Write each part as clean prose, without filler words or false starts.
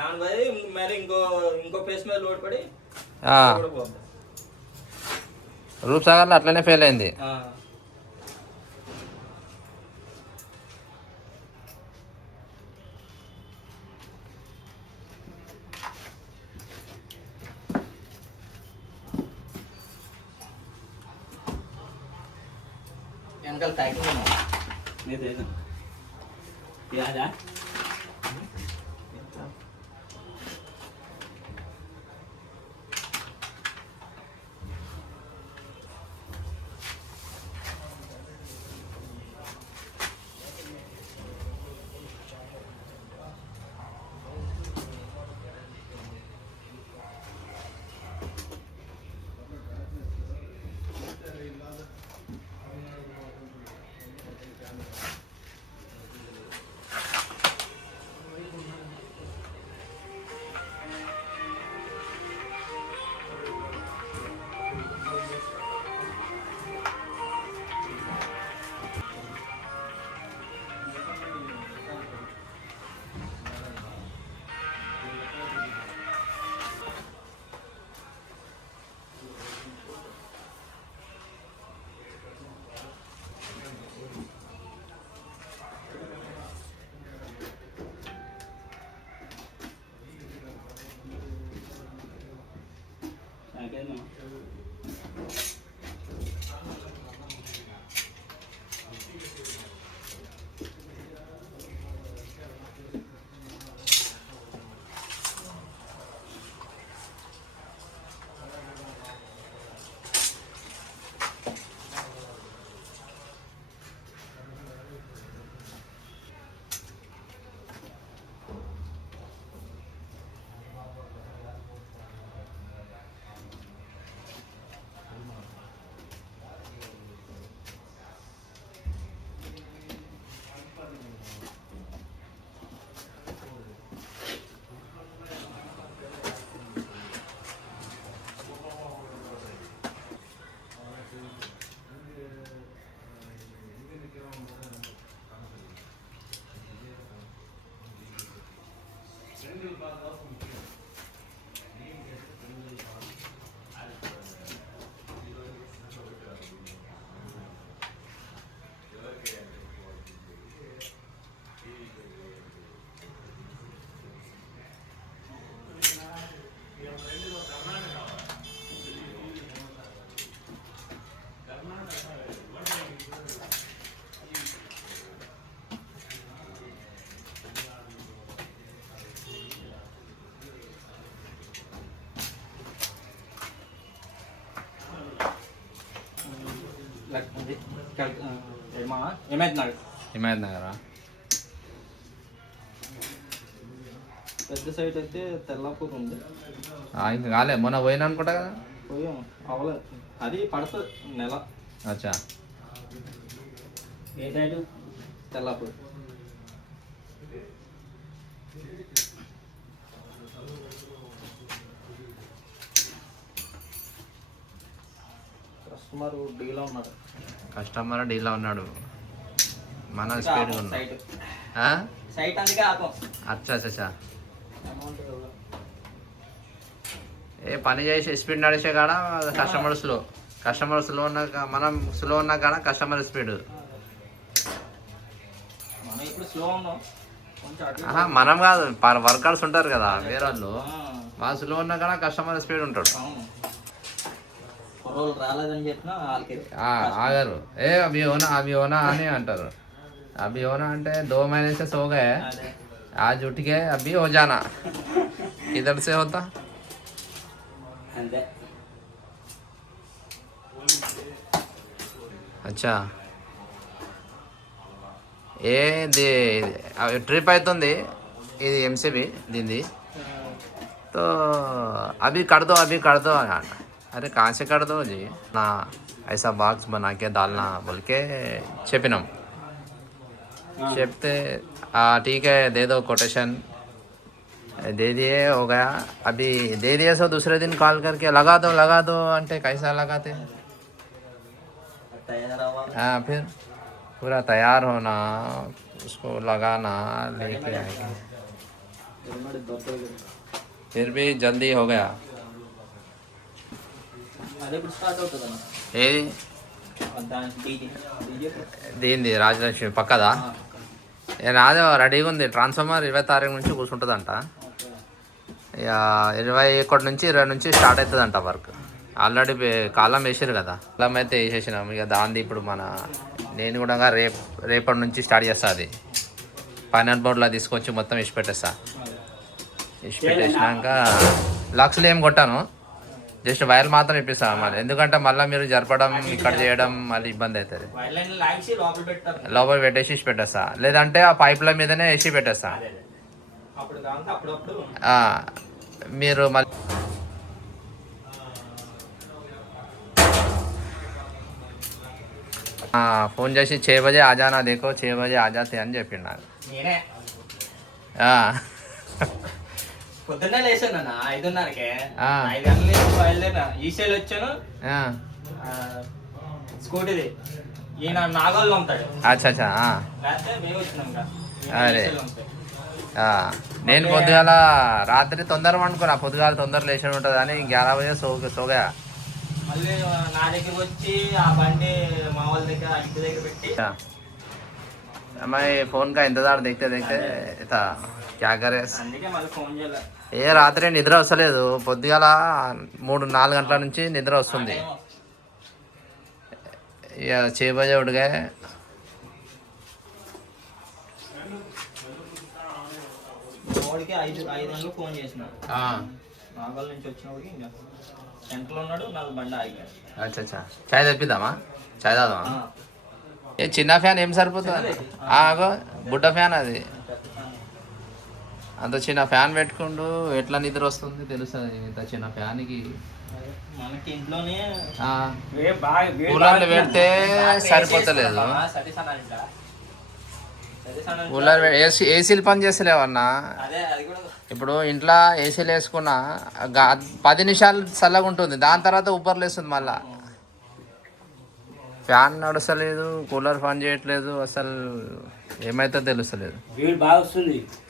దాని పోయి మరి ఇంకో ప్లేస్ మీద లోడ్ పడి కూడా పోతుంది. రూప్ సాగర్లో అట్లనే ఫెయిల్ అయింది. వెనకాల ప్యాకింగ్ యాదా హిమాయత్ నగరా? పెద్ద సైట్ అయితే తెల్లాపూర్ ఉంది. ఇంకా కాలే, మొన్న పోయినా అనుకుంటా కదా. పోయాం, అవ్వలేదు. అది పడుతుంది నెల. అచ్చా, ఏ సైడ్? తెల్లాపూర్. కస్టమర్ డీలో ఉన్నాడు. మన స్పీడ్ సైట్ అందుకే ఆపం. అచ్చా అచ్చా, ఏ పని చేసి స్పీడ్ నడిచే కాడ కస్టమర్ స్లో ఉన్న, మనం స్లో ఉన్నా కాడ కస్టమర్ స్పీడ్. మనం కాదు, వర్కర్స్ ఉంటారు కదా వేరే వాళ్ళు, వాళ్ళు స్లో ఉన్నా కాడ కస్టమర్ స్పీడ్ ఉంటాడు. ఆగరు, ఏ అభి హోనా అని అంటారు. అభి హోనా అంటే 2 महीने से सो गए, आज उठ के अभी हो जाना. किधर से होता? अच्छा, ఏది ట్రిప్ అవుతుంది ఇది ఎంసీబీ దీనిది. तो अभी कर दो अरे कहाँ से कर दो जी ना, ऐसा बॉक्स बना के डालना बोल के చెప్పినాం. చెప్తే ठीक है दे दो कोटेशन, दे दिए, हो गया. अभी दे दिए सो दूसरे दिन कॉल करके लगा दो अंटे कैसा लगाते. हाँ, फिर पूरा तैयार होना, उसको लगाना, लेके आएंगे. फिर भी जल्दी हो गया అదే ఇప్పుడు స్టార్ట్ అవుతుంది అన్న ఏది దానికి డీజే దీనిది రాజలక్ష్మి పక్కదా నాదే రెడీగా ఉంది ట్రాన్స్ఫార్మర్ 26 నుంచి కూర్చుంటుందంట ఇక 21 నుంచి 20 నుంచి స్టార్ట్ అవుతుందంట వర్క్ ఆల్రెడీ కాలం వేసారు కదా కాలం అయితే వేసేసినాం ఇక దాన్ని ఇప్పుడు నేను కూడా రేపటి నుంచి స్టార్ట్ చేస్తా అది ఫైనల్ బోర్డ్లో తీసుకొచ్చి మొత్తం ఇసి పెట్టేస్తా ఇసి పెట్టేసినాక లక్స్లు ఏం కొట్టాను జస్ట్ వైర్ మాత్రం ఇప్పిస్తాను మళ్ళీ ఎందుకంటే మళ్ళీ మీరు జరపడం ఇక్కడ చేయడం మళ్ళీ ఇబ్బంది అవుతుంది లోపల పెట్టేసి ఇసి పెట్టేస్తా లేదంటే ఆ పైప్ల మీదనే వేసి పెట్టేస్తా మీరు మళ్ళీ ఫోన్ చేసి 6 బజే ఆజానా దేకో 6 బజే ఆజాతే అని చెప్పిండు నాకు పొద్దున్నే లేచాను అన్న 5:30కే 5 గంటలు బయలుదేరినా ఈసేలు వచ్చాను స్కూటీది ఈయన నాగోళ్ళు ఉంటాడు అచ్చా మేము వచ్చినాం అరే నేను పొద్దుగాల రాత్రి తొందర అనుకున్నా పొద్దుగాల తొందర లేచి ఉంటుంది అని 11 బజే సోగా మళ్ళీ నా దగ్గర వచ్చి ఆ బండి మా వాళ్ళ దగ్గర ఇంటి దగ్గర పెట్టి मैं फोन का इंतजार देखते देखते था क्या करे అందుకే మళ్ళీ ఫోన్ చేయలే ఏ రాత్రి నిద్ర వస్తలేదు పొద్దుగాల 3-4 గంటల నుంచి నిద్ర వస్తుంది ఇక 6 బజే ఉడిగా వాడికి 5 గంటలకు ఫోన్ చేసిన నాగోళ్ళ నుంచి వచ్చినప్పటికి ఇంకా సెంటర్లో ఉన్నాడు నాకు బండి ఆగిపోయాడు అచ్చా చాయ్ తెప్పిద్దామా చాయ్ తాగుదామా ఏ చిన్న ఫ్యాన్ ఏం సరిపోతుంది ఆగో బుడ్డ ఫ్యాన్ అది అంత చిన్న ఫ్యాన్ పెట్టుకుంటూ ఎట్లా నిద్ర వస్తుంది తెలుస్తుంది ఇంత చిన్న ఫ్యాన్కి మనకి ఇంట్లోనే కూలర్లు పెడితే సరిపోతలేదు కూలర్ ఏసీలు పని చేస్తలేవన్నా ఇప్పుడు ఇంట్లో ఏసీలు వేసుకున్నా 10 నిమిషాలు చల్లగా ఉంటుంది దాని తర్వాత ఉబ్బర్లు వేస్తుంది మళ్ళా ఫ్యాన్ నడుస్తలేదు కూలర్ పని చేయట్లేదు అసలు ఏమైతే తెలుస్తలేదు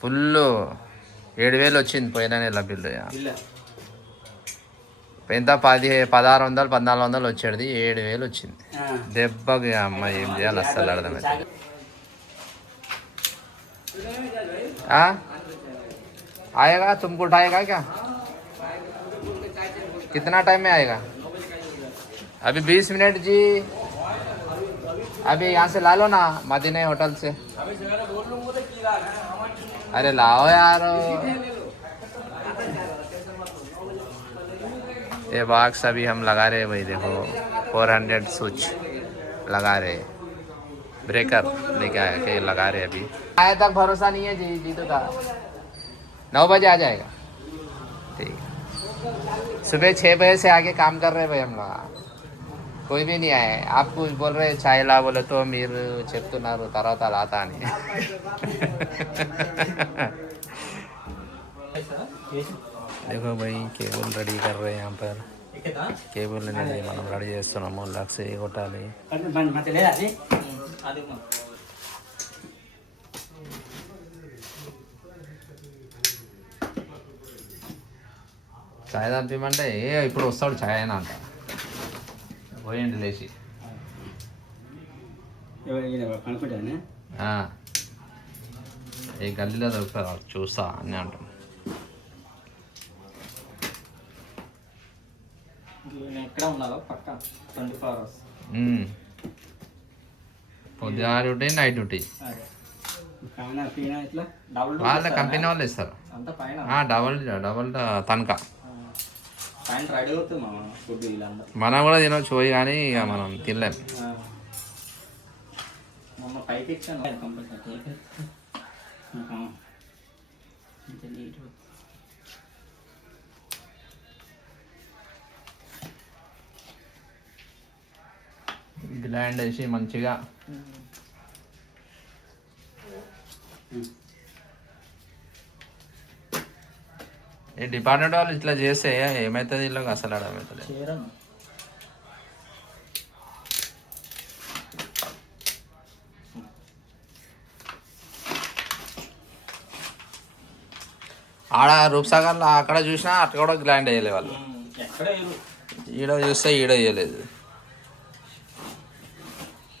ఫుల్ 7,000 వచ్చింది పోయిన నెల బిల్లు ఎంత 1,600-1,400 వచ్చేది 7,000 వచ్చింది దెబ్బకి అమ్మాయి ఏం చేయాలి అస్సలు అర్థమైతే आएगा तुमको उठाएगा क्या कितना टाइम में आएगा अभी 20 मिनट जी अभी यहाँ से ला लो ना मदीना होटल से अरे लाओ यार ये बॉक्स अभी हम लगा रहे भाई देखो 400 स्विच लगा रहे ब्रेकर लेके आया के लगा रहे अभी आए तक भरोसा नहीं है जी तो का 9 बजे आ जाएगा ठीक सुबह 6 बजे से आगे काम कर रहे भाई हम लोग कोई भी नहीं आए आप कुछ बोल रहे चाय ला बोले तो మీరు చెప్తున్నారు తర్వాత లాతా అని देखो भाई केबल रेडी कर रहे हैं यहाँ पर కేబుల్ అనేది మనం రెడీ చేస్తున్నాము లక్స్ కొట్టాలి చాయ్ తాపిమంటే ఇప్పుడు వస్తాడు చాయ్ అని అంట పోయండి లేచి ఏ గల్లీలో దొరుకుతా చూస్తా అని అంటాం ఎక్కడ ఉన్నారో పక్క 24 hours పొద్దున డ్యూటీ నైట్ డ్యూటీ వాళ్ళ కంపెనీ వాళ్ళు ఇస్తారు డబల్ తనఖా మనం కూడా తినవచ్చు పోయి కానీ ఇక మనం తినలేం గ్లాండ్ వేసి మంచిగా ఈ డిపార్ట్మెంట్ వాళ్ళు ఇట్లా చేస్తే ఏమవుతుంది వీళ్ళకి అసలు అర్థమవుతుంది ఆడ రూప్సాగర్లో అక్కడ చూసినా అక్కడ కూడా గ్రాండ్ వేయలే వాళ్ళు. ఎక్కడ వేయరు. ఈడ చూస్తే ఈడ వేయలేదు.